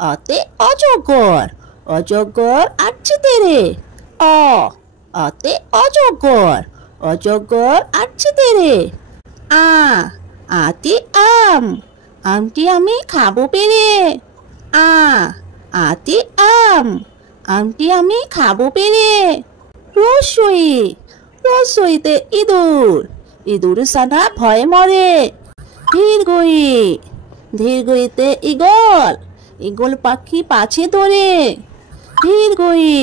অতে অজগর, অজগর আসছে তেরে। অ অতে অজগর, অজগর আসছে তেরে। আ আতে আম, আমটি আমি খাবো পেরে। আ আতে আম, আমটি আমি খাবো পেরে। রসই, রসইতে ইঁদুর, ইঁদুর সানা ভয়ে মরে। ধীরগই, ধীরগইতে ঈগল, ঈগল পাখি পাছে ধরে। ধীরগই,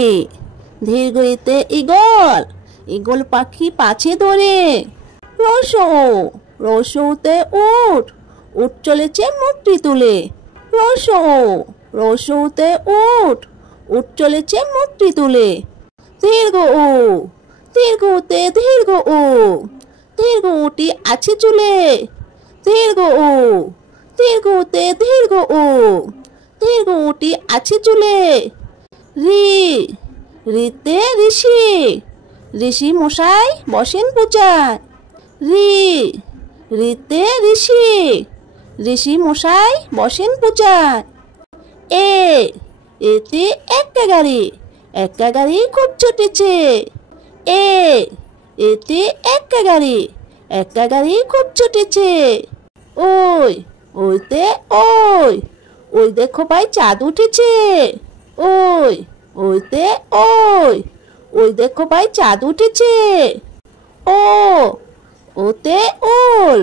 ধীরগইতে ঈগল, ঈগল পাখি পাছে ধরে। রসৌ, রসৌতে উট, উট চলেছে মুখটি তুলে। রসৌ, রসৌতে উট, উট চলেছে মুখটি তুলে। দীর্ঘ উ, দীর্ঘতে দীর্ঘ উ, দীর্ঘ উটি আছে চুলে। দীর্ঘ উ, দীর্ঘতে দীর্ঘ উ, দীর্ঘ উটি আছে চুলে। রি, রিতে ঋষি, ঋষি মশাই বসেন পূজায়। রি, রিতে ঋষি, ঋষি মশাই বসেন পূজায়। এ, এতে একটা গাড়ি, একটা গাড়ি খুব ছুটেছে। এ, এতে একটা গাড়ি, একটা গাড়ি খুব ছুটেছে। ওই, ওইতে ওই, ওই দেখো ভাই চাঁদ উঠেছে। ওই, ওইতে ওই, ওই দেখো ভাই চাঁদ উঠেছে। ও, ওতে ওল,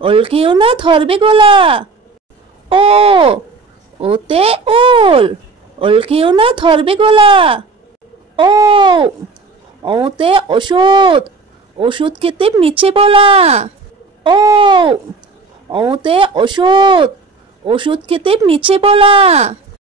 ওল কেউ না ধরবে গলা। ও, ওতে ওল, ওল কেউ না ধরবে গলা। ও, ওতে ওষুধ, ওষুধ খেতে মিছে বলা। ও, ওতে ওষুধ, ওষুধ খেতে মিছে বলা।